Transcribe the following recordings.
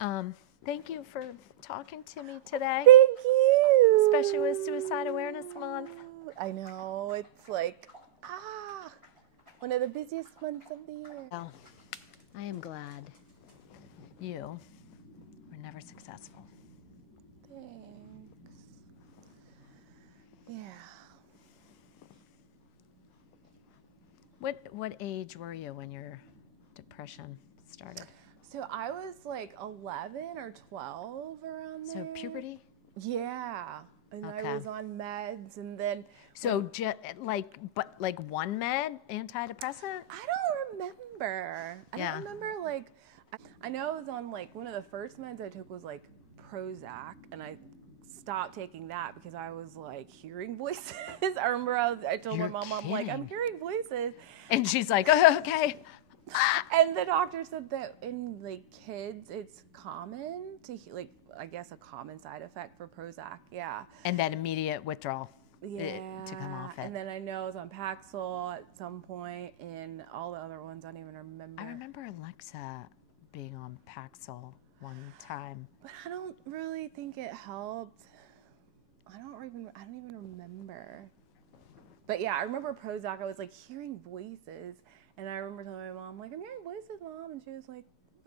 Thank you for talking to me today, Thank you. especially with Suicide Awareness Month. I know, it's like, one of the busiest months of the year. Well, I am glad you were never successful. Thanks. Yeah. What age were you when your depression started? So I was like 11 or 12 around there. So puberty? Yeah. And Okay. I was on meds, and then... So like one med, antidepressant? I don't remember. I don't remember, like... I know I was on, like, one of the first meds I took was, like, Prozac, and I stopped taking that because I was, like, hearing voices. I remember I told my mom, I'm like, I'm hearing voices. And she's like, oh, okay. And the doctor said that in, like, kids, it's common to, like, I guess a common side effect for Prozac, yeah. And that immediate withdrawal to come off it. And then I know I was on Paxil at some point, and all the other ones I don't even remember. I remember Alexa being on Paxil one time. But I don't really think it helped. I don't even remember. But yeah, I remember Prozac, I was, like, hearing voices. And I remember telling my mom, like, I'm hearing voices, Mom. And she was like,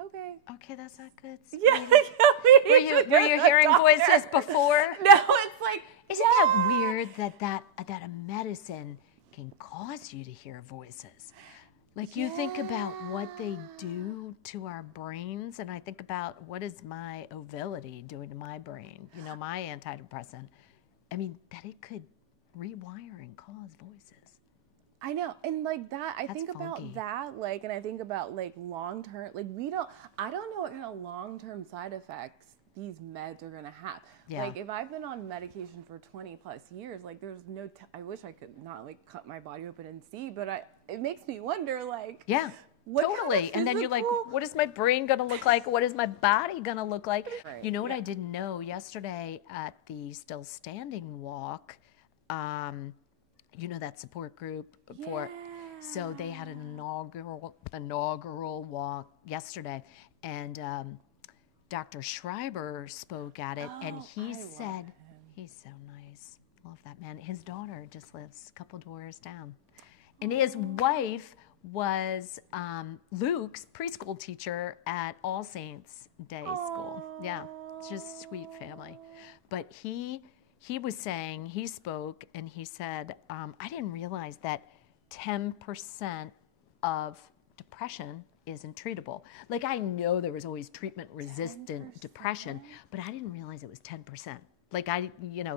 okay. Okay, that's not good. Yeah. Were you hearing voices before? No, it's like, isn't that weird that a medicine can cause you to hear voices? Like, you think about what they do to our brains, and I think about what is my Ovility doing to my brain, you know, my antidepressant. I mean, that it could rewire and cause voices. I know, and like that, I That's think funky. about that, like, and I think about like long-term, like I don't know what kind of long-term side effects these meds are gonna have. Yeah. Like, if I've been on medication for 20 plus years, like, there's no, I wish I could not like cut my body open and see, but it makes me wonder, like, yeah. Totally. And then you're like, what is my brain going to look like? What is my body going to look like? Right. You know what I didn't know? Yesterday at the Still Standing walk, you know that support group for, so they had an inaugural walk yesterday, and Dr. Schreiber spoke at it, and he said, he's so nice. Love that man. His daughter just lives a couple doors down. And his wife was Luke's preschool teacher at All Saints Day School. Yeah, it's just sweet family. But he was saying, he spoke, and he said, I didn't realize that 10% of depression isn't treatable. Like, I know there was always treatment-resistant depression, but I didn't realize it was 10%. Like,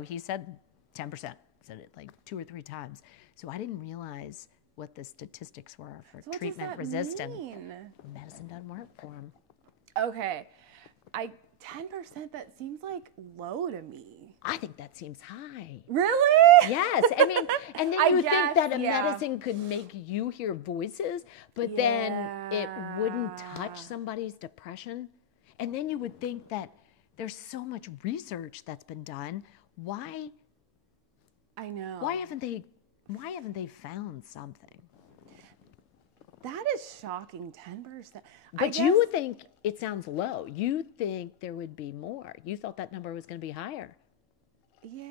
he said 10%, said it like 2 or 3 times. So I didn't realize what the statistics were for So treatment-resistant. What does that mean? Medicine doesn't work for them. Okay, 10%, that seems like low to me. I think that seems high. Really? Yes. I mean, and then you think that a yeah. medicine could make you hear voices, but then it wouldn't touch somebody's depression. And then you would think that there's so much research that's been done. Why? I know. Why haven't they found something? That is shocking, 10%. But you think it sounds low. You think there would be more. You thought that number was going to be higher. Yeah,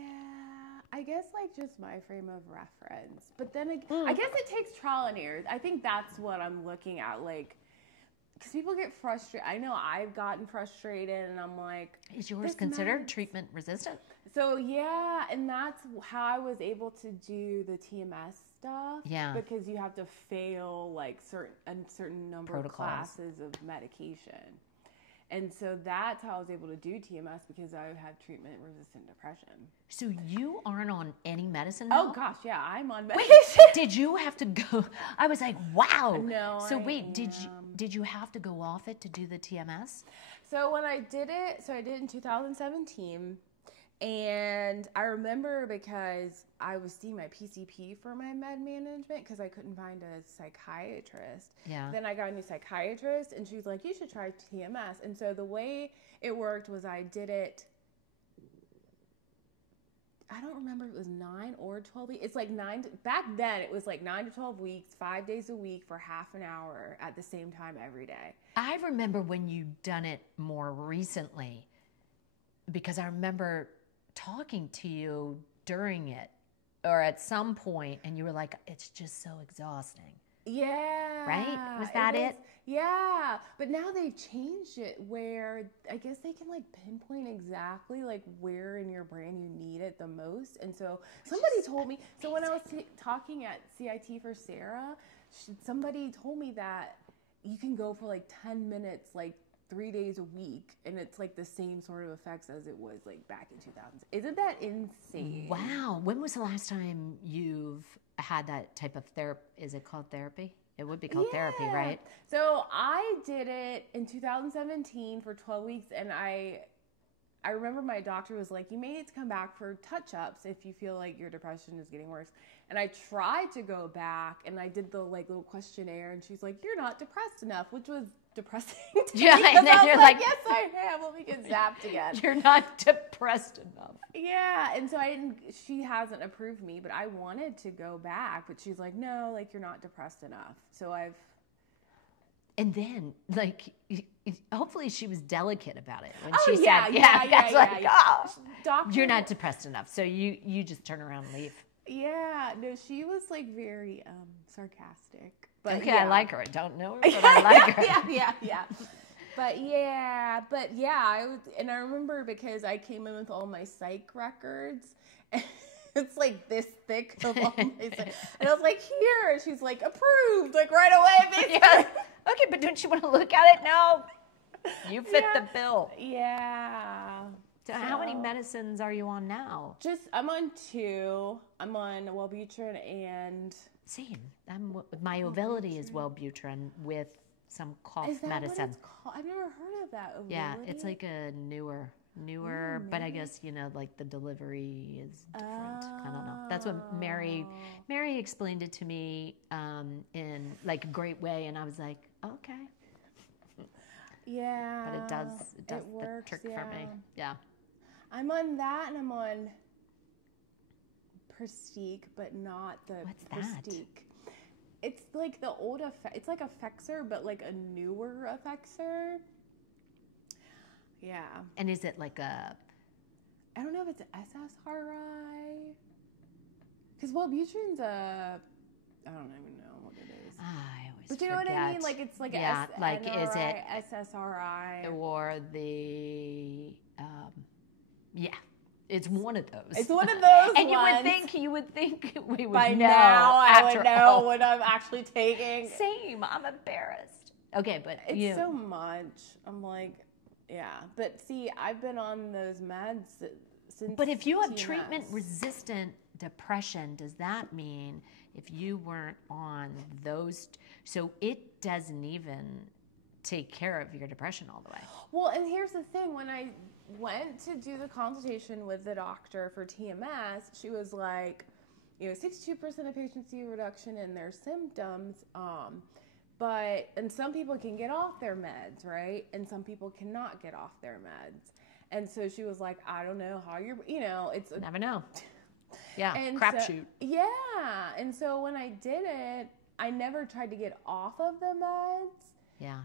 I guess like just my frame of reference. But then I guess it takes trial and error. I think that's what I'm looking at, like, because people get frustrated. I know I've gotten frustrated, and I'm like, is yours considered treatment resistant? So yeah, and that's how I was able to do the TMS stuff. Yeah. Because you have to fail like a certain number of classes of medication. And so that's how I was able to do TMS, because I had treatment-resistant depression. So you aren't on any medicine now? Oh gosh, yeah, I'm on medication. Did you have to go? I was like, wow. No. So wait, did you have to go off it to do the TMS? So when I did it, I did it in 2017. And I remember because I was seeing my PCP for my med management because I couldn't find a psychiatrist. Yeah. Then I got a new psychiatrist, and she was like, you should try TMS. And so the way it worked was I did it, I don't remember if it was 9 or 12 weeks. It's like back then it was like 9 to 12 weeks, 5 days a week for half an hour at the same time every day. I remember when you've done it more recently, because I remember talking to you during it or at some point, and you were like, it's just so exhausting. Yeah. Right? Was that it? Yeah. But now they've changed it where I guess they can like pinpoint exactly like where in your brain you need it the most. And so somebody told me, so when I was talking at CIT for Sarah, somebody told me that you can go for like 10 minutes, like 3 days a week, and it's like the same sort of effects as it was like back in 2000s. Isn't that insane? Wow. When was the last time you've had that type of therapy? Is it called therapy? It would be called therapy, right? So I did it in 2017 for 12 weeks, and I remember my doctor was like, you may need to come back for touch-ups if you feel like your depression is getting worse. And I tried to go back, and I did the like little questionnaire, and she's like, you're not depressed enough, which was depressing to me. And then you're like, yes, I am. Let me get zapped again. You're not depressed enough. Yeah, and so she hasn't approved me, but I wanted to go back, but she's like, no, like you're not depressed enough. So And then, like, hopefully she was delicate about it when she said, doctor, you're not depressed enough. So you just turn around and leave. Yeah, no, she was like very sarcastic. But okay, I like her. I don't know her, but I like her. Yeah. But yeah, I remember because I came in with all my psych records, and it's like this thick of all my psych, and I was like, here, she's like, approved, like right away, basically. Yeah. Okay, but don't you want to look at it? No, you fit the bill. Yeah. So how many medicines are you on now? I'm on 2. I'm on Wellbutrin and... Same. My Ovility is Wellbutrin with some cough medicine. What it's called? I've never heard of that. Ovility? Yeah, it's like a newer, but I guess, like the delivery is different. I don't know. That's what Mary explained it to me in like a great way, and I was like, okay. Yeah. But it does the trick for me. Yeah. I'm on that, and I'm on Prestique, but not the Prestique. It's like the old it's like Effexor, but like a newer Effexor. Yeah. And is it like I don't know if it's SSRI. Because Wellbutrin's I don't even know what it is. I always But you know what I mean? Like it's like like NRI, is it SSRI or the it's one of those. It's one of those and ones. you would think we would by know. Now I would know what I'm actually taking. Same. I'm embarrassed. Okay, but it's so much. I'm like, yeah. But see, I've been on those meds since. But if you have TMS. treatment-resistant depression, does that mean if you weren't on those, so it doesn't even take care of your depression all the way? Well, and here's the thing. When I went to do the consultation with the doctor for TMS, she was like, 62% of patients see a reduction in their symptoms, and some people can get off their meds, right? And some people cannot get off their meds. And so she was like, I don't know how you're, it's... Never know. Yeah, crapshoot. Yeah, and so when I did it, I never tried to get off of the meds. Yeah.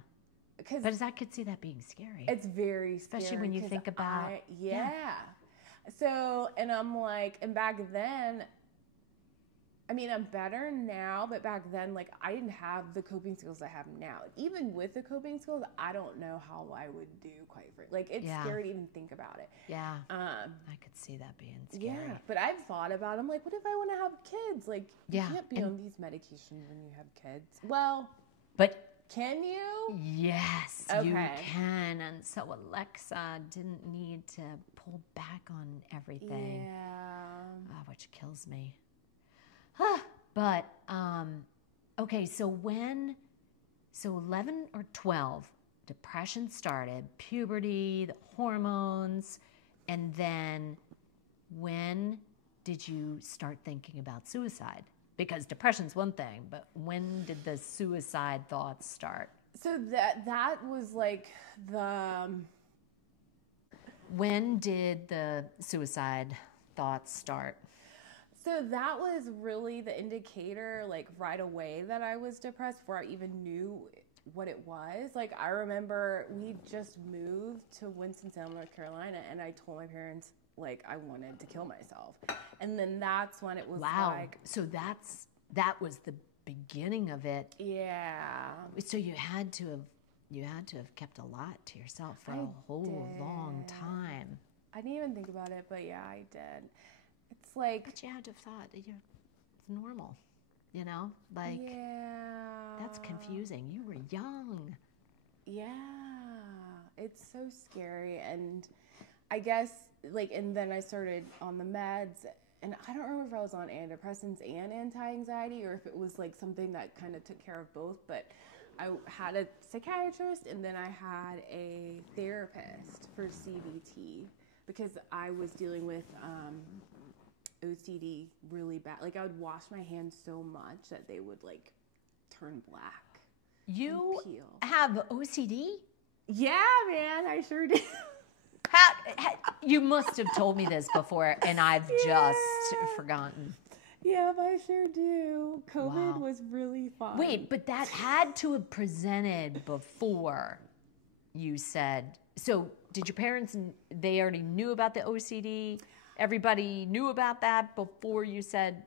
But I could see that being scary. It's very scary. Especially when you think about... So, and I'm like, and back then, I'm better now, but back then, like, I didn't have the coping skills I have now. Even with the coping skills, I don't know how I would do, quite frankly. Like, it's scary to even think about it. Yeah. I could see that being scary. Yeah, but I've thought about it. I'm like, what if I want to have kids? Like, you can't be on these medications when you have kids. Well... But... Can you? Yes, you can. And so Alexa didn't need to pull back on everything. Yeah. Which kills me. But, okay, so 11 or 12, depression started, puberty, the hormones, and then when did you start thinking about suicide? Because depression's one thing, but when did the suicide thoughts start? So that was like the... When did the suicide thoughts start? So that was really the indicator, like right away, that I was depressed before I even knew what it was. Like, I remember we just moved to Winston-Salem, North Carolina, and I told my parents, like, I wanted to kill myself. And then that's when it was like... So that was the beginning of it. Yeah. So you had to have kept a lot to yourself for a whole long time. I didn't even think about it, but yeah, I did. It's like... But you had to have thought, it's normal, you know? Like, that's confusing. You were young. Yeah. It's so scary. And I guess, like, and then I started on the meds, and I don't remember if I was on antidepressants and anti-anxiety, or if it was, like, something that kind of took care of both, but I had a psychiatrist, and then I had a therapist for CBT, because I was dealing with OCD really bad. Like, I would wash my hands so much that they would, like, turn black. You have OCD? Yeah, man, I sure do. You must have told me this before, and I've just forgotten. Yeah, I sure do. COVID was really fun. Wait, but that had to have presented before you said. So did your parents, they already knew about the OCD? Everybody knew about that before you said,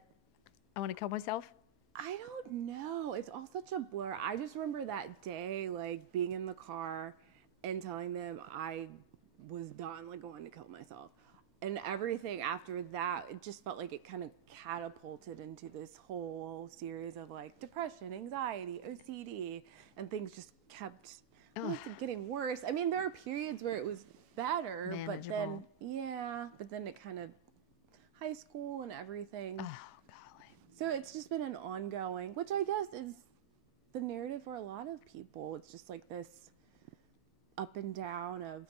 I want to kill myself? I don't know. It's all such a blur. I just remember that day, like, being in the car and telling them I was done, like, going to kill myself. And everything after that, it just felt like it kind of catapulted into this whole series of, like, depression, anxiety, OCD, and things just kept getting worse. I mean, there are periods where it was better, manageable. but then it kind of, high school and everything. Oh, golly. So it's just been an ongoing, which I guess is the narrative for a lot of people. It's just like this up and down of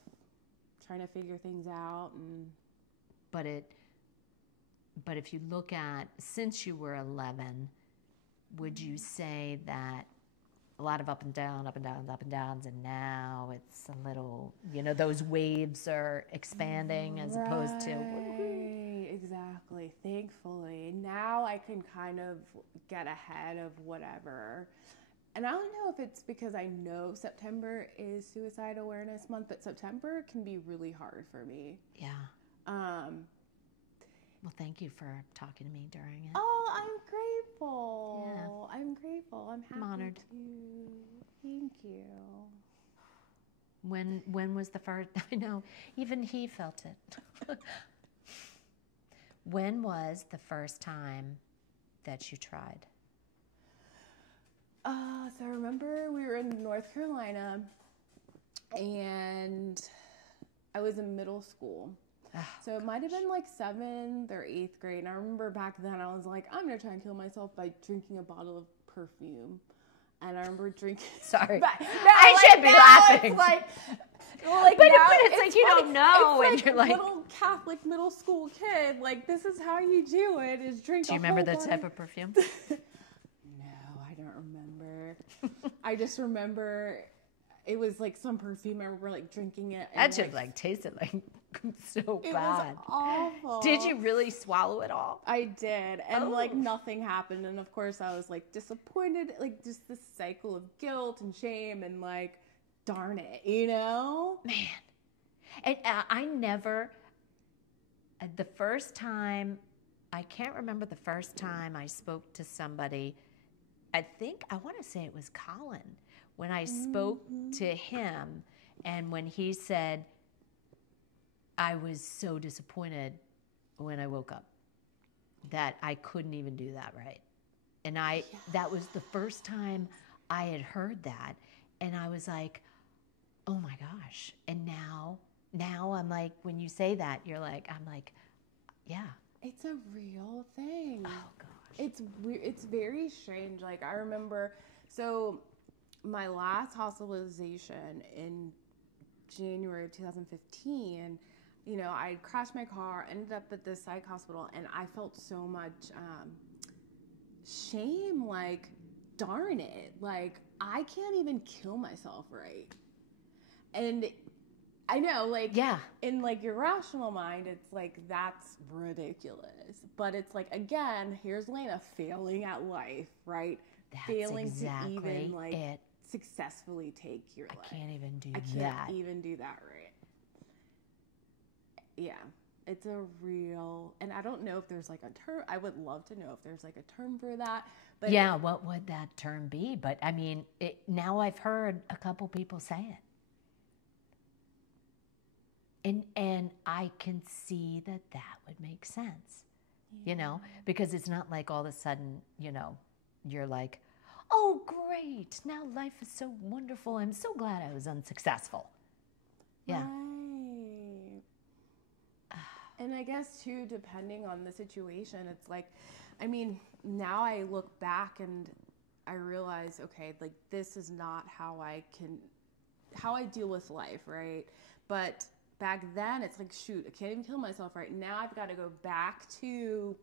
trying to figure things out. And But if you look at, since you were 11, would you say that a lot of up and downs, and now it's a little, those waves are expanding as opposed to... Exactly. Thankfully. Now I can kind of get ahead of whatever. And I don't know if it's because I know September is Suicide Awareness Month, but September can be really hard for me. Yeah. Well, thank you for talking to me during it. Oh, I'm grateful. Yeah. I'm grateful. I'm happy. I'm honored. Thank you. When was the first? I know, even he felt it. When was the first time that you tried? So I remember we were in North Carolina, and I was in middle school. So it might have been like 7th or 8th grade. And I remember back then I was like, I'm going to try and kill myself by drinking a bottle of perfume. And I remember drinking... Sorry. I should be laughing. But it's like you don't know. It's and like you're like... little Catholic middle school kid. Like, this is how you do it, is drink Do you remember the type of perfume? No, I don't remember. I just remember it was like some perfume. I remember like drinking it. That should like tasted like so it bad. Was awful. Did you really swallow it all? I did. And like nothing happened. And of course I was like disappointed, like just this cycle of guilt and shame and like, darn it, Man. And the first time, I can't remember the first time I spoke to somebody. I want to say it was Colin, when I spoke to him, and when he said, I was so disappointed when I woke up that I couldn't even do that right. And that was the first time I had heard that, and I was like, oh my gosh. And now I'm like, when you say that, I'm like, yeah. It's a real thing. Oh gosh. It's weird. It's very strange. Like, I remember, so my last hospitalization in January of 2015, I crashed my car, ended up at this psych hospital, and I felt so much shame, like, darn it. Like, I can't even kill myself right. And I know, like, yeah, in like your rational mind, it's like, that's ridiculous. But it's like, again, here's Lena failing at life, right? that's Failing exactly to even like it. successfully take your life. I can't even do I that. can't even do that right. Yeah. It's a real, and I don't know if there's like a term. I would love to know if there's like a term for that. But yeah, what would that term be? But I mean, now I've heard a couple people say it. And I can see that would make sense, you know, because it's not like all of a sudden, you know, you're like, oh, great, now life is so wonderful. I'm so glad I was unsuccessful. Yeah. Right. And I guess, too, depending on the situation, it's like, I mean, now I look back and I realize, okay, like, this is not how I deal with life, right? But back then, it's like, shoot, I can't even kill myself right now. I've got to go back to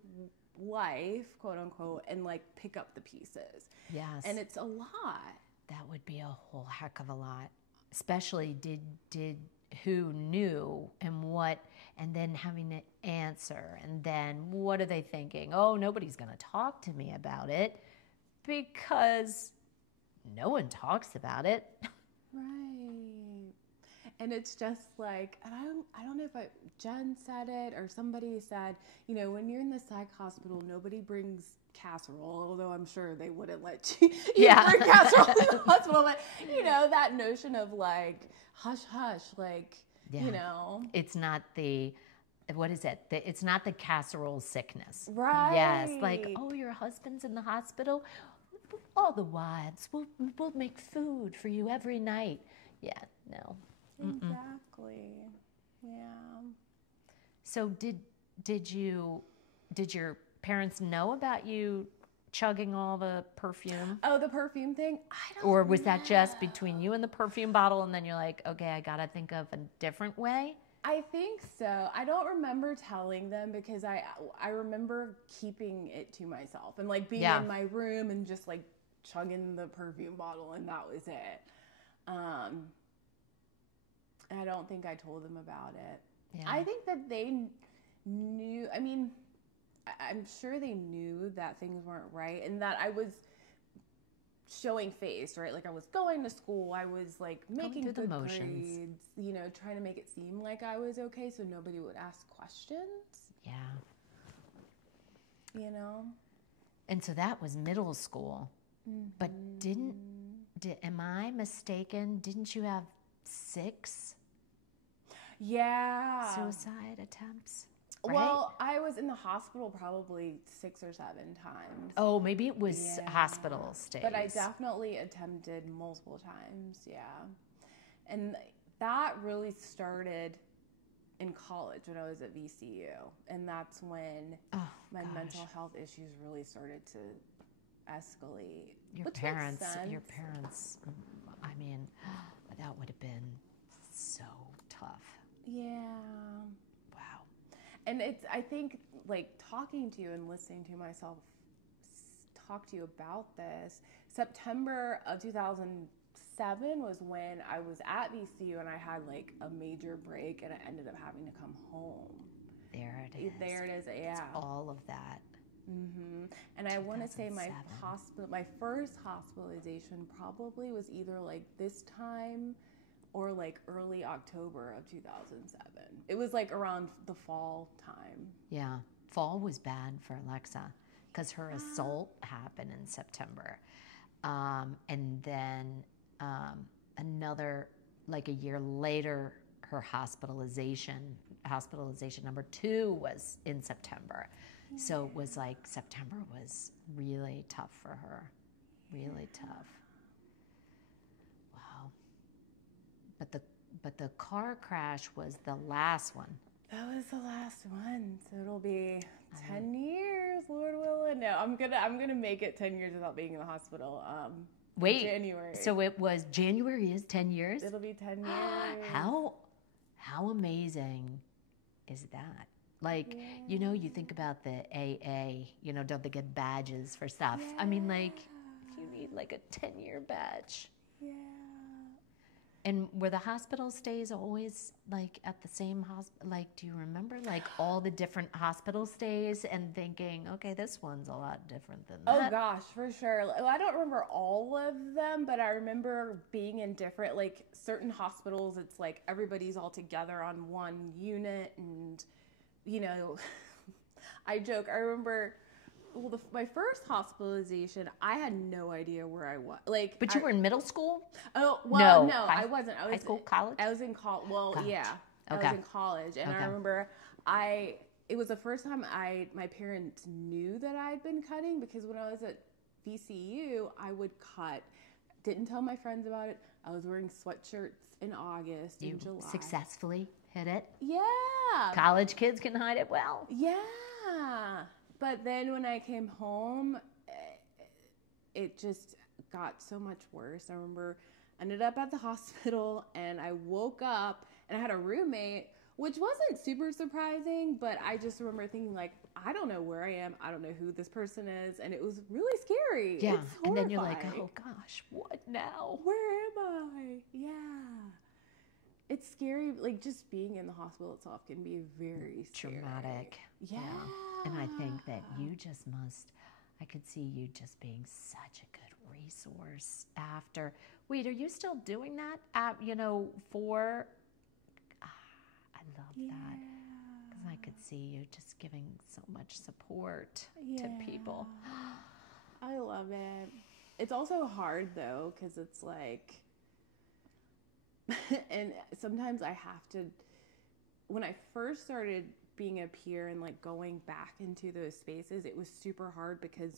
life, quote unquote, and like pick up the pieces. Yes. And it's a lot. That would be a whole heck of a lot. Especially did who knew and what, and then having to answer, and then what are they thinking? Oh, nobody's going to talk to me about it because no one talks about it. Right. And it's just like, and I don't know if Jen said it or somebody said, you know, when you're in the psych hospital, nobody brings casserole, although I'm sure they wouldn't let you bring casserole in the hospital. But, you know, that notion of like, hush, hush, like, you know. It's not what is it? It's not the casserole sickness. Right. Yes. Like, oh, your husband's in the hospital? All the wives, we'll make food for you every night. Yeah, no. Exactly. Yeah. So did your parents know about you chugging all the perfume? Oh, the perfume thing? I don't know. Or was that just between you and the perfume bottle, and then you're like, okay, I gotta think of a different way? I think so. I don't remember telling them because I remember keeping it to myself and like being in my room and just like chugging the perfume bottle, and that was it. I don't think I told them about it. Yeah. I think that they knew, I mean, I'm sure they knew that things weren't right and that I was showing face, right? Like I was going to school, I was like making good grades, you know, trying to make it seem like I was okay so nobody would ask questions. Yeah. You know? And so that was middle school. Mm-hmm. But am I mistaken? Didn't you have 6? Yeah. Suicide attempts? Right? Well, I was in the hospital probably 6 or 7 times. Oh, maybe it was hospital stays. But I definitely attempted multiple times, yeah. And that really started in college when I was at VCU. And that's when my mental health issues really started to escalate. Your parents, I mean, that would have been so tough. Yeah. Wow. And I think, like, talking to you and listening to myself talk to you about this, September of 2007 was when I was at VCU and I had, like, a major break and I ended up having to come home. There it is. There it is, yeah. It's all of that. Mm-hmm. And I want to say my first hospitalization probably was either, like, this time or like early October of 2007. It was like around the fall time. Yeah, fall was bad for Alexa because her assault happened in September. And then another, like a year later, her hospitalization number 2 was in September. Yeah. So it was like September was really tough for her, really tough. But the car crash was the last one. That was the last one. So it'll be 10 years, Lord willing. No, I'm gonna make it 10 years without being in the hospital. Wait, January. So it was January is 10 years? It'll be 10 years. How amazing is that? Like, you know, you think about the AA, you know, don't they get badges for stuff? Yeah. I mean, like, you need like a 10-year badge. Yeah. And were the hospital stays always like at the same hospital? Like, do you remember like all the different hospital stays and thinking, okay, this one's a lot different than that? Oh gosh, for sure. Well, I don't remember all of them, but I remember being in different, like certain hospitals, it's like everybody's all together on one unit. And, you know, I joke, I remember, well, my first hospitalization, I had no idea where I was. Like, But you were in middle school? Oh, well, no, I wasn't. I was high school, college? I was in college. Well, College. yeah, Okay. I was in college, and I remember it was the first time my parents knew that I'd been cutting, because when I was at VCU, I would cut. Didn't tell my friends about it. I was wearing sweatshirts in August and July. Successfully hid it? Yeah. College kids can hide it well. Yeah. But then when I came home, it just got so much worse. I remember I ended up at the hospital, and I woke up and I had a roommate, which wasn't super surprising, but I just remember thinking like, I don't know where I am. I don't know who this person is. And it was really scary. Yeah. It's and then you're horrifying. like, oh gosh, what now? Where am I? Yeah. It's scary. Like, just being in the hospital itself can be very scary. Traumatic. Yeah. And I think that you just I could see you just being such a good resource after. Wait, are you still doing that? For, I love that. Because I could see you just giving so much support to people. I love it. It's also hard though, because it's like, and sometimes I have to, when I first started being a peer and like going back into those spaces, it was super hard, because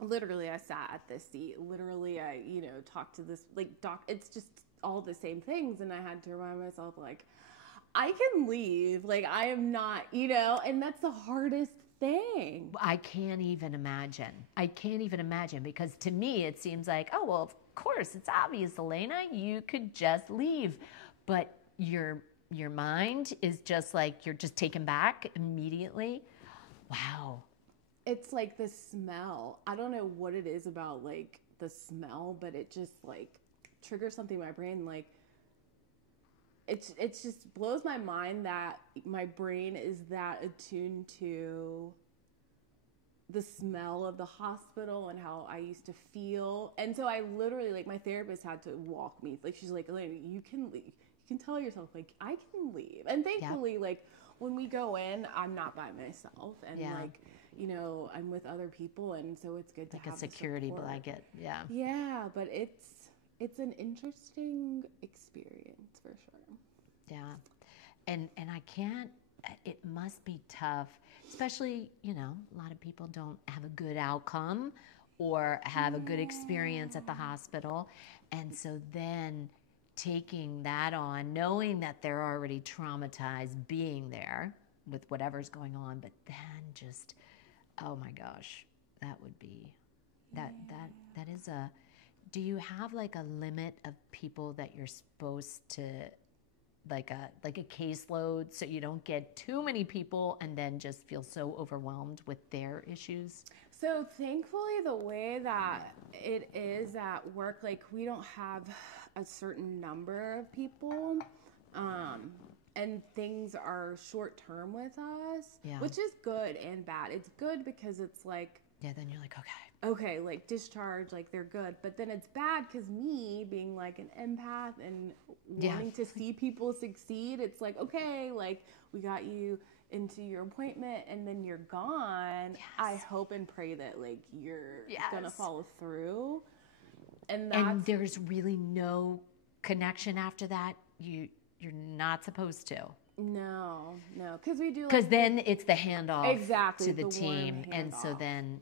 literally I sat at this seat, literally I, talked to this like it's just all the same things. And I had to remind myself like, I can leave. Like, I am not, and that's the hardest thing. I can't even imagine, because to me it seems like, oh, well, of course, it's obvious, Elena, you could just leave. But your mind is just like, you're just taken back immediately. Wow. It's like the smell. I don't know what it is about like the smell, but it just like triggers something in my brain. Like, it just blows my mind that my brain is that attuned to the smell of the hospital and how I used to feel. And so I literally, like, my therapist had to walk me. Like, she's like, Elena, you can leave. You can tell yourself, like, I can leave. And thankfully, like, when we go in, I'm not by myself. And, like, I'm with other people. And so it's good to have a security support. blanket. Yeah. Yeah, but it's an interesting experience for sure. Yeah. And it must be tough, especially, a lot of people don't have a good outcome or have a good experience at the hospital. And so then taking that on, knowing that they're already traumatized being there with whatever's going on, but then just, oh my gosh, that would be, that is do you have like a limit of people that you're supposed to, like a caseload, so you don't get too many people and then just feel so overwhelmed with their issues? So thankfully, the way that it is at work, like, we don't have a certain number of people, and things are short term with us, which is good and bad. It's good because it's like, then you're like, okay, like, discharge, like, they're good. But then it's bad because me being like an empath and wanting to see people succeed, it's like, okay, like, we got you into your appointment and then you're gone. I hope and pray that, like, you're gonna follow through. And there's really no connection after that. You're not supposed to. No, because we do. Because then it's the handoff to the warm team, handoff.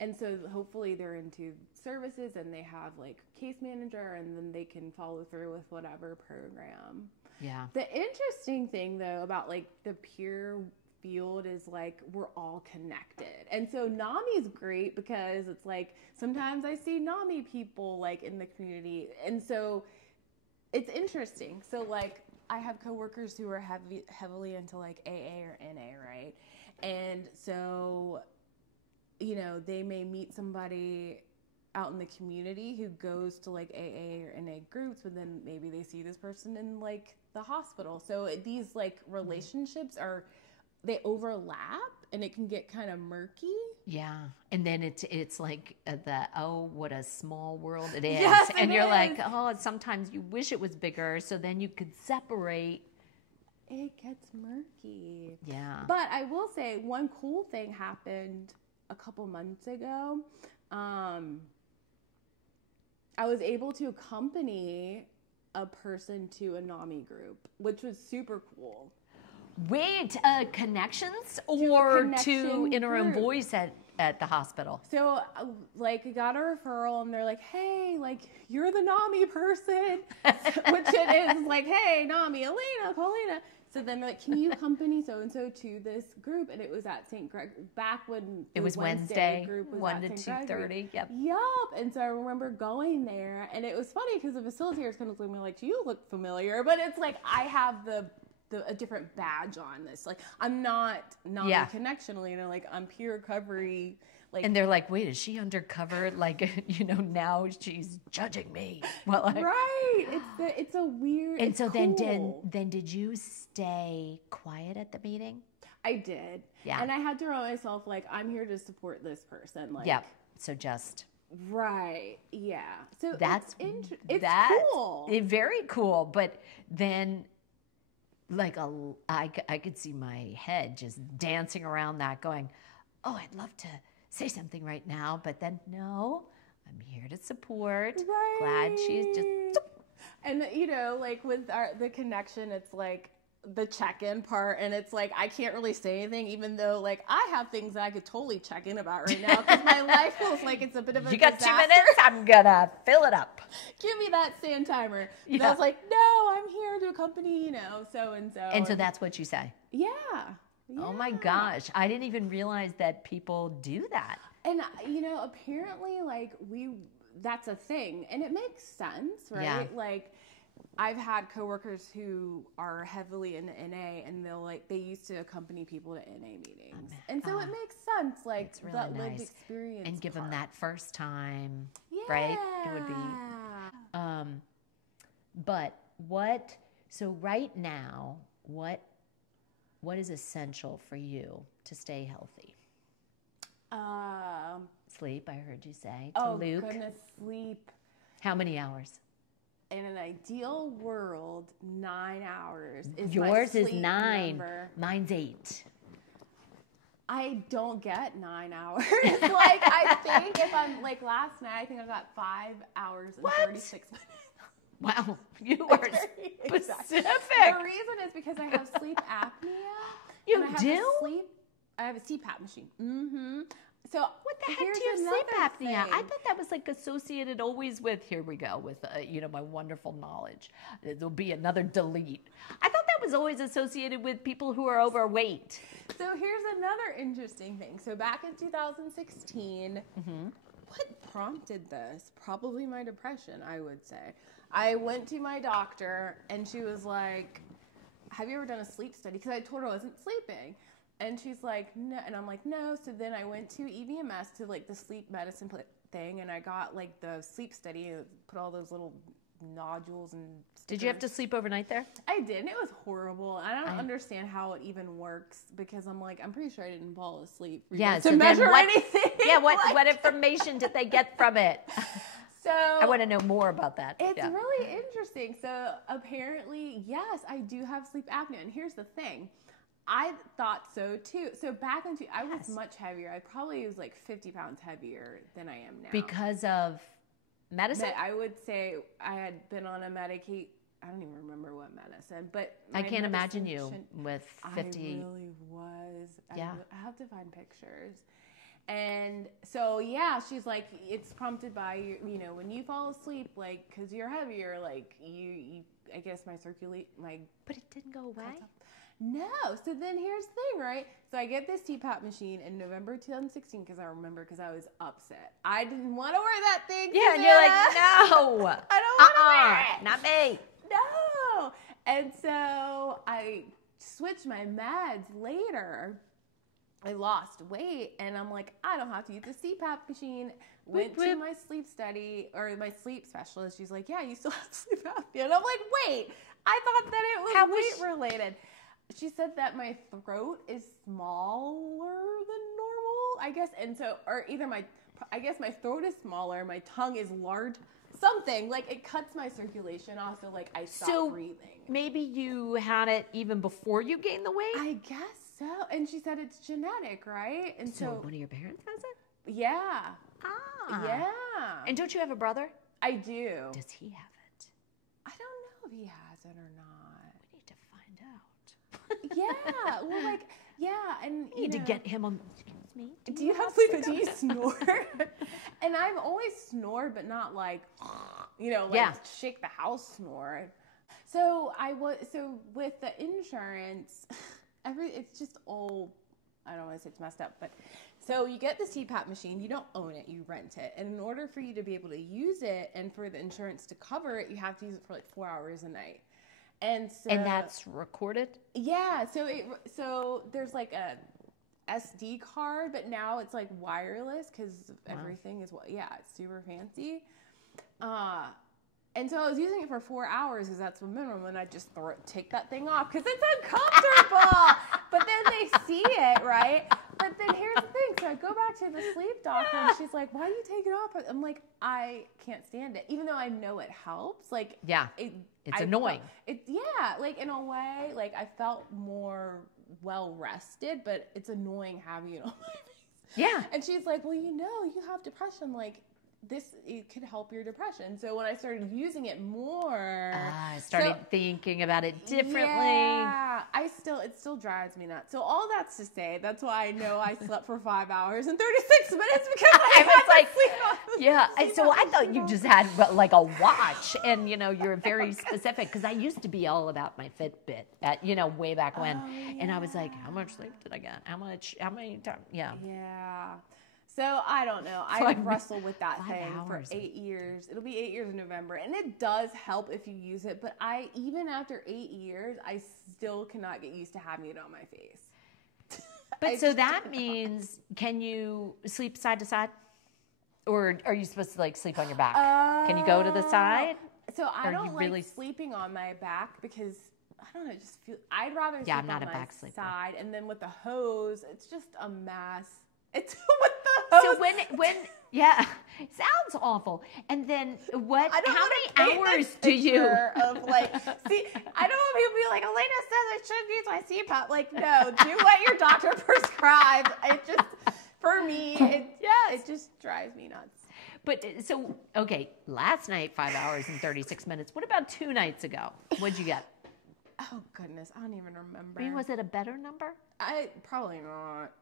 And so hopefully they're into services and they have like case manager, and then they can follow through with whatever program. Yeah. The interesting thing though about like the peer field is like we're all connected. And so NAMI is great because it's like sometimes I see NAMI people like in the community. And so it's interesting. So like I have coworkers who are heavily into like AA or NA, right? And so, they may meet somebody out in the community who goes to like AA or NA groups, but then maybe they see this person in like the hospital. So these like relationships they overlap, and it can get kind of murky. Yeah. And then it's like what a small world it is. Yes, and it you're is. like, oh, sometimes you wish it was bigger so then you could separate. It gets murky. Yeah. But I will say one cool thing happened a couple months ago. I was able to accompany a person to a NAMI group, which was super cool. Wait, connections or to Interim group. Voice at the hospital? So, like, I got a referral, and they're like, hey, like, you're the NAMI person, which it is like, hey, NAMI, Elena, Paulina. So then they're like, can you accompany so-and-so to this group? And it was at St. Greg, back when it was Wednesday, group was 1 to 2:30. Yep. And so I remember going there, and it was funny because the facilitators kind of looked at me like, you look familiar, but it's like I have a different badge on this. Like, I'm not non-connectional, like I'm peer recovery. Like, and they're like, wait, is she undercover? Like, now she's judging me. Well, right. It's a weird. And so cool. then did you stay quiet at the meeting? I did. Yeah. And I had to remind myself, like, I'm here to support this person. Like, yep. So just. Right. Yeah. So that's cool. Very cool. But then, like, I could see my head just dancing around that, going, oh, I'd love to say something right now, but then no, I'm here to support. Right. Glad she's just. And like with the connection, it's like the check-in part, and it's like I can't really say anything, even though like I have things that I could totally check in about right now because my life feels like it's a bit of a You got disaster. 2 minutes? I'm gonna fill it up. Give me that sand timer. Yeah. I was like, no, I'm here to accompany so and so. And so that's what you say. Yeah. Oh my gosh. I didn't even realize that people do that. And, apparently, like, that's a thing. And it makes sense, right? Yeah. Like, I've had coworkers who are heavily into NA, and they used to accompany people to NA meetings. And so it makes sense, like, really that nice. lived experience. And give them that first time, yeah. right? It would be. But so right now, what is essential for you to stay healthy? Sleep, I heard you say. To Luke. Goodness, sleep. How many hours? In an ideal world, 9 hours is Yours my sleep is 9. number. Mine's 8. I don't get 9 hours. Like, I think if I'm, like, last night, I think I got 5 hours and 36 minutes. Wow, you are specific. The reason is because I have sleep apnea. You and do? I have a CPAP machine. Mm-hmm. So what the heck do you have sleep apnea? I thought that was like associated always with, here we go, with, my wonderful knowledge. There'll be another delete. I thought that was always associated with people who are overweight. So here's another interesting thing. So back in 2016, what prompted this? Probably my depression, I would say. I went to my doctor, and she was like, have you ever done a sleep study? Because I told her I wasn't sleeping. And she's like, no. And I'm like, no. So then I went to EVMS to, like, the sleep medicine thing, and I got, like, the sleep study and put all those little nodules and stickers. Did you have to sleep overnight there? I did, and it was horrible. I don't understand how it even works, because I'm like, I'm pretty sure I didn't fall asleep to measure anything. Yeah, what information did they get from it? So I want to know more about that. It's really interesting. So apparently, yes, I do have sleep apnea. And here's the thing. I thought so too. So back in I was much heavier. I probably was like 50 pounds heavier than I am now. Because of medicine? I would say I had been on a medication. I don't even remember what medicine, but I can't imagine you with 50. I really was. Yeah. I have to find pictures. And so, yeah, she's like, it's prompted by, when you fall asleep, like, because you're heavier, like, you I guess my But it didn't go away? No. So then here's the thing, right? So I get this CPAP machine in November 2016 because I was upset. I didn't want to wear that thing. Yeah, and you're like, no. I don't want to wear it. Not me. No. And so I switched my meds later. I lost weight, and I'm like, I don't have to use the CPAP machine. Went to my sleep study, or my sleep specialist. She's like, yeah, you still have sleep apnea. And I'm like, wait, I thought that it was weight related. She said that my throat is smaller than normal, I guess. And so, or either I guess my throat is smaller, my tongue is large, something. Like, it cuts my circulation off, so like I stop breathing. Maybe you had it even before you gained the weight? I guess so. And she said it's genetic, right? And so one of your parents has it? Yeah. Ah. Yeah. And don't you have a brother? I do. Does he have it? I don't know if he has it or not. We need to find out. Yeah. Well, like, yeah. And you need to get him on. Excuse me. Do you have sleep? Do you snore? And I've always snored, but not like, shake the house snore. So with the insurance, it's just old. I don't want to say it's messed up, but so you get the CPAP machine, you don't own it, you rent it. And in order for you to be able to use it and for the insurance to cover it, you have to use it for like 4 hours a night. And that's recorded? Yeah. So there's like a SD card, but now it's like wireless because everything is, it's super fancy. And so I was using it for 4 hours because that's the minimum, and I just take that thing off because it's uncomfortable. But then they see it, right? But then here's the thing. So I go back to the sleep doctor, and she's like, why do you take it off? I'm like, I can't stand it. Even though I know it helps. Like, it's annoying. Like in a way, like I felt more well-rested, but it's annoying having it on my face. Yeah. And she's like, well, you have depression. Like, it could help your depression. So when I started using it more, I started thinking about it differently. Yeah, it still drives me nuts. So all that's to say, that's why I know I slept for 5 hours and 36 minutes because I was like, so I thought you just had like a watch, and you're very specific because I used to be all about my Fitbit at way back when, and I was like, how much sleep did I get? How many times? Yeah. Yeah. So I don't know. I wrestled with that thing for 8 years. It'll be 8 years in November. And it does help if you use it. But even after 8 years, I still cannot get used to having it on my face. But so that means, can you sleep side to side? Or are you supposed to like sleep on your back? Can you go to the side? So I don't like sleeping on my back because I don't know, I'd rather sleep on my side. And then with the hose, it's just a mess. It's with the hose. So when sounds awful. And then how many hours do you? Of like, see, I don't want people to be like, Elena says I shouldn't use my CPAP. Like, no, do what your doctor prescribes. It just, for me, it just drives me nuts. But so, okay, last night, 5 hours and 36 minutes. What about 2 nights ago? What'd you get? Oh, goodness. I don't even remember. I mean, was it a better number? Probably not.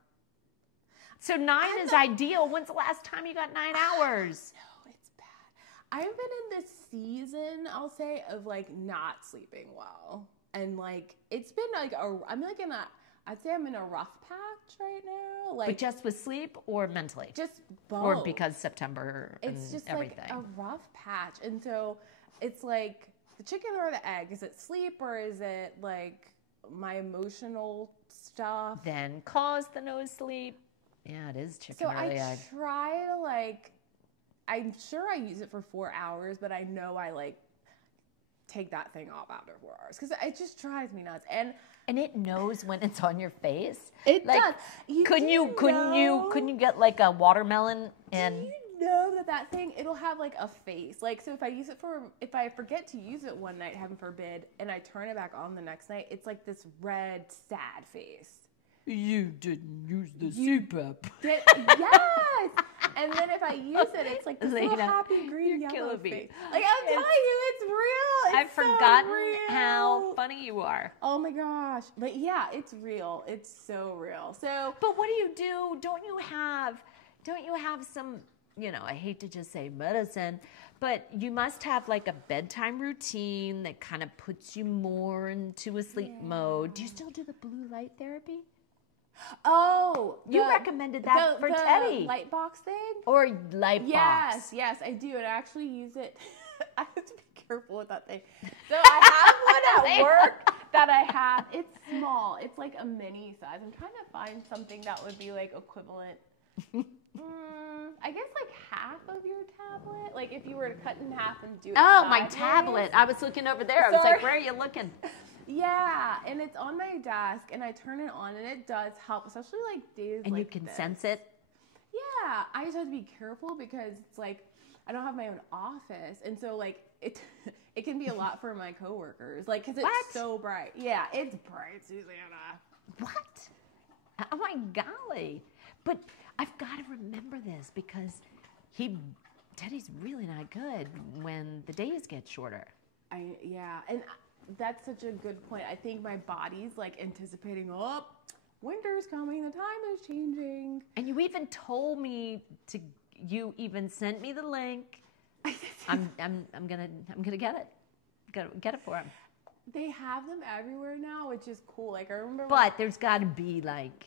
So 9 is ideal. When's the last time you got 9 hours? No, it's bad. I've been in this season, I'll say, of like not sleeping well. And like, it's been like, I'd say I'm in a rough patch right now. Like, but just with sleep or mentally? Just both. Or because September and it's just everything. Like a rough patch. And so it's like the chicken or the egg. Is it sleep or is it like my emotional stuff? Then cause the no sleep. Yeah, it is chicken or the egg. So I try to like, I'm sure I use it for 4 hours, but I know I like take that thing off after 4 hours because it just drives me nuts. And it knows when it's on your face. It like, does. Couldn't you get like a watermelon and? Do you know that thing? It'll have like a face. Like, so if I forget to use it one night, heaven forbid, and I turn it back on the next night, it's like this red sad face. You didn't use the CPAP. Yes. And then if I use it, it's like this little happy green yellow face. Like, I'm telling you, it's real. I've forgotten how funny you are. Oh my gosh. But yeah, it's real. It's so real. So, but what do? Don't you have some, I hate to just say medicine, but you must have like a bedtime routine that kind of puts you more into a sleep mode. Do you still do the blue light therapy? Oh, you recommended that for Teddy. Light box thing? Or light box. Yes, I do. And I actually use it. I have to be careful with that thing. So I have one at work, that I have. It's small. It's like a mini size. I'm trying to find something that would be like equivalent. I guess like half of your tablet. Like if you were to cut in half and do it. Oh, sideways. my tablet. I was looking over there. I was like, where are you looking? Yeah, and it's on my desk, and I turn it on, and it does help, especially like days and like you can this. sense it? Yeah, I just have to be careful because it's like I don't have my own office, and so like it can be a lot for my coworkers, like because it's so bright. Yeah, it's bright, Susanna. What? Oh my golly! But I've got to remember this because Teddy's really not good when the days get shorter. Yeah, and that's such a good point. I think my body's like anticipating, oh, winter's coming, the time is changing. And you even told me you even sent me the link. I'm gonna get it. Get it for him. They have them everywhere now, which is cool. Like I remember. But there's got to be like,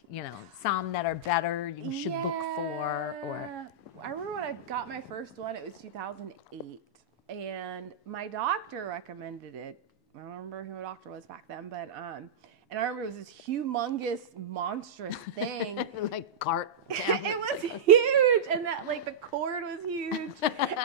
some that are better you should look for. Or I remember when I got my first one, it was 2008, and my doctor recommended it. I don't remember who my doctor was back then, but and I remember it was this humongous, monstrous thing. Like cart down. It was huge, and that like the cord was huge.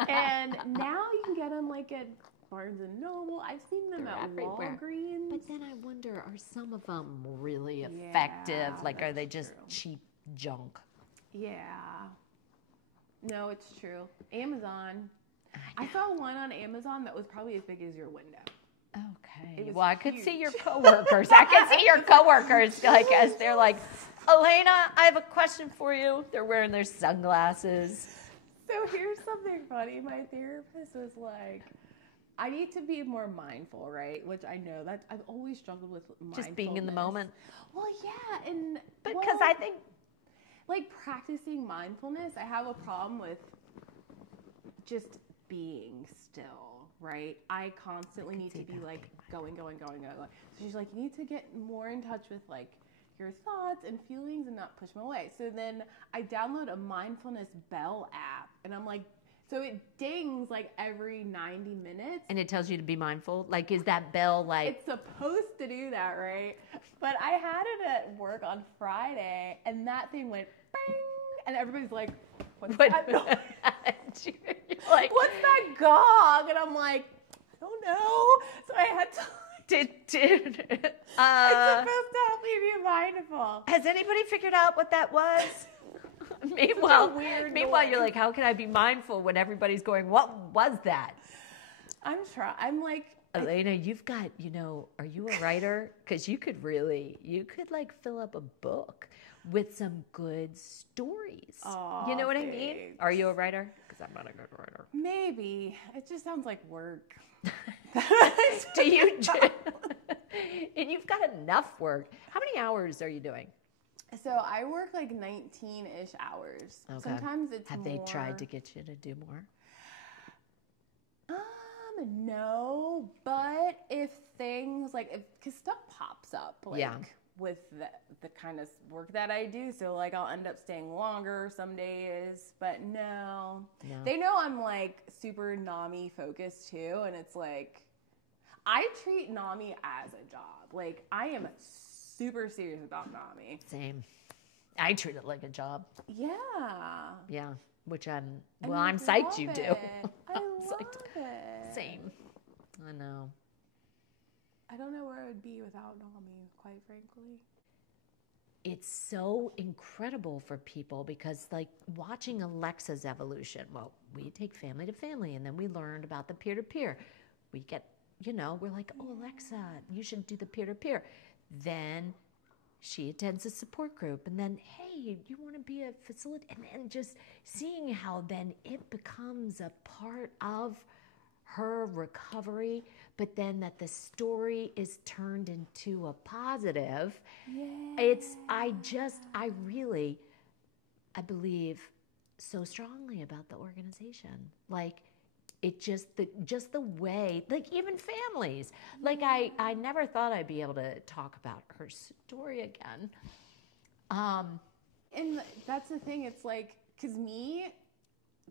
And now you can get them like at Barnes and Noble. I've seen them at Walgreens. But then I wonder, are some of them really effective? Like, are they just cheap junk? Yeah. No, it's true. Amazon. I saw one on Amazon that was probably as big as your window. Okay. Well, I could see your coworkers. I could see your coworkers, like, as they're like, Elena, I have a question for you. They're wearing their sunglasses. So here's something funny. My therapist was like, I need to be more mindful, right? Which I know that I've always struggled with mindfulness. Just being in the moment. Well, yeah, and because I think like practicing mindfulness, I have a problem with just being still, right? I constantly need to be like going. So she's like, you need to get more in touch with like your thoughts and feelings and not push them away. So then I download a mindfulness bell app, and I'm like, so it dings like every 90 minutes. And it tells you to be mindful? Like, is that bell like... It's supposed to do that, right? But I had it at work on Friday, and that thing went bang, and everybody's like, what's that noise? Like, what's that gong? And I'm like, I don't know. So I had to... It's supposed to help me be mindful. Has anybody figured out what that was? Meanwhile, you're like, how can I be mindful when everybody's going, what was that? I'm like... Elena, you've got, are you a writer? Because you could like fill up a book with some good stories. Oh, you know what I mean? Are you a writer? Because I'm not a good writer. Maybe. It just sounds like work. Do you? And you've got enough work. How many hours are you doing? So I work like 19-ish hours. Okay. Sometimes it's Have more. They tried to get you to do more? No, but if things because stuff pops up, with the kind of work that I do, so like I'll end up staying longer some days, but no. They know I'm like super NAMI focused too, and it's like, I treat NAMI as a job. Like I am super serious about NAMI. Same. I treat it like a job. Yeah. Yeah. Which I'm psyched you do. I love it. Same. I know. I don't know where I would be without NAMI, quite frankly. It's so incredible for people because like watching Alexa's evolution, well, we take family to family and then we learned about the peer-to-peer. We get, we're like, oh, Alexa, you should do the peer-to-peer. Then she attends a support group and then, hey, you want to be a facilitator? And then just seeing how then it becomes a part of her recovery, but then that the story is turned into a positive. Yeah. I believe so strongly about the organization. Like, it just the way, like even families, like I never thought I'd be able to talk about her story again. And that's the thing. It's like, because me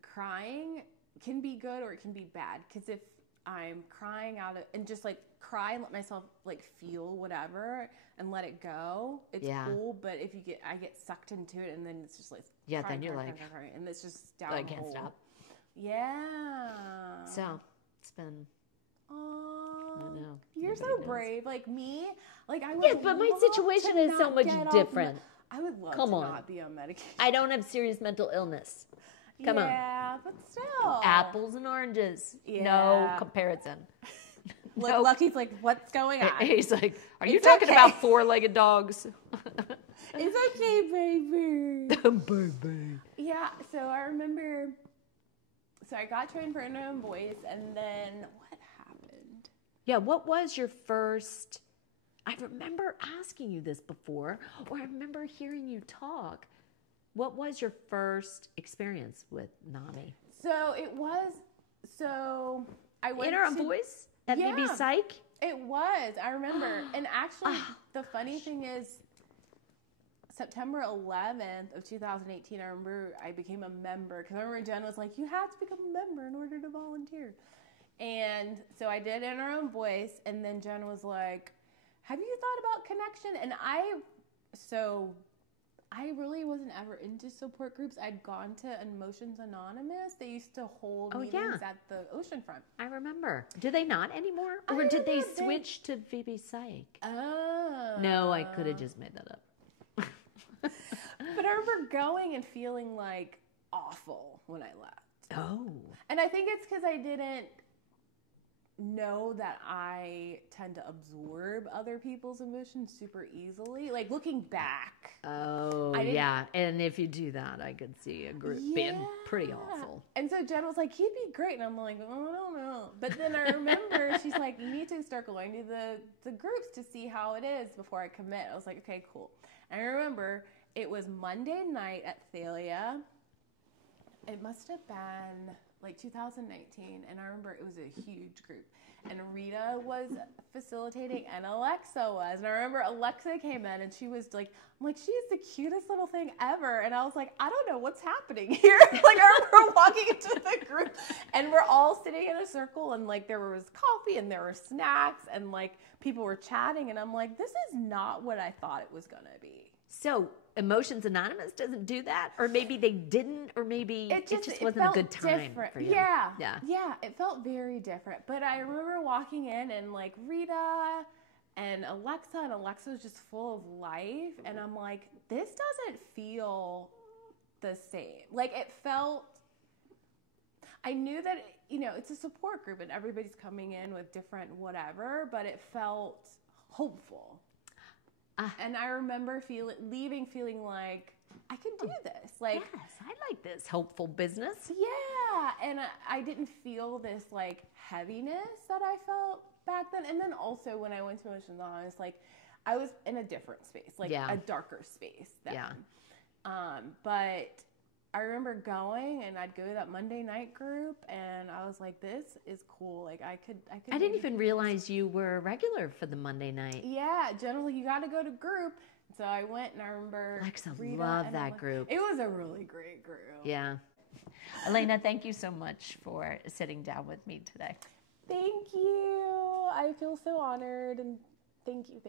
crying can be good or it can be bad. Because if I'm crying out and just like cry and let myself like feel whatever and let it go. It's cool, but if I get sucked into it and then it's just like then you're like, crying, and it's just down I the can't hole. stop. Yeah. So it's been. Oh, I know. You're so brave. Like me, like I would. Yes, but my situation is so much different. I would love to not be on medication. I don't have serious mental illness. Come on. Yeah, but still. Apples and oranges. Yeah. No comparison. Look, Lucky's like, what's going on? He's like, are you talking about four-legged dogs? It's okay, baby. Baby. Yeah, so I remember, I got trained for inner voice, and then what happened? Yeah, what was your first, I remember asking you this before, or I remember hearing you talk. What was your first experience with NAMI? So I went Inner voice? At maybe psych? It was. I remember. And actually, the funny thing is, September 11th of 2018, I remember I became a member. Because I remember Jen was like, you have to become a member in order to volunteer. And so I did in our own voice. And then Jen was like, have you thought about connection? And I really wasn't ever into support groups. I'd gone to Emotions Anonymous. They used to hold meetings at the oceanfront. I remember. Do they not anymore? Or did they switch to VB Psych? Oh. No, I could have just made that up. But I remember going and feeling like awful when I left. Oh. And I think it's because I didn't know that I tend to absorb other people's emotions super easily. Like looking back. Oh, yeah. And if you do that, I could see a group being pretty awful. And so Jen was like, he'd be great. And I'm like, oh, I don't know. But then I remember she's like, you need to start going to the groups to see how it is before I commit. I was like, okay, cool. And I remember it was Monday night at Thalia. It must have been like 2019, and I remember it was a huge group, and Rita was facilitating and Alexa was, and I remember Alexa came in and she was like, I'm like, she's the cutest little thing ever, and I was like, I don't know what's happening here. Like I remember walking into the group and we're all sitting in a circle, and like there was coffee and there were snacks and like people were chatting, and I'm like, this is not what I thought it was gonna be. So Emotions Anonymous doesn't do that? Or maybe they didn't, or maybe it just wasn't a good time for you. Yeah, it felt very different. But I remember walking in and like Rita and Alexa was just full of life. And I'm like, this doesn't feel the same. Like it felt, I knew that, it's a support group and everybody's coming in with different whatever, but it felt hopeful. And I remember leaving feeling like I could do this. Like, yes, I like this hopeful business. Yeah, and I didn't feel this like heaviness that I felt back then. And then also when I went to Emotions Anonymous, like I was in a different space, like a darker space then. Yeah. But I remember going, and I'd go to that Monday night group, and I was like, this is cool. Like I didn't even realize you were a regular for the Monday night. Yeah, generally you got to go to group. So I went, and I remember Alexa loved that group. It was a really great group. Yeah. Elena, thank you so much for sitting down with me today. Thank you. I feel so honored, and thank you.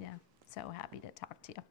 Yeah, so happy to talk to you.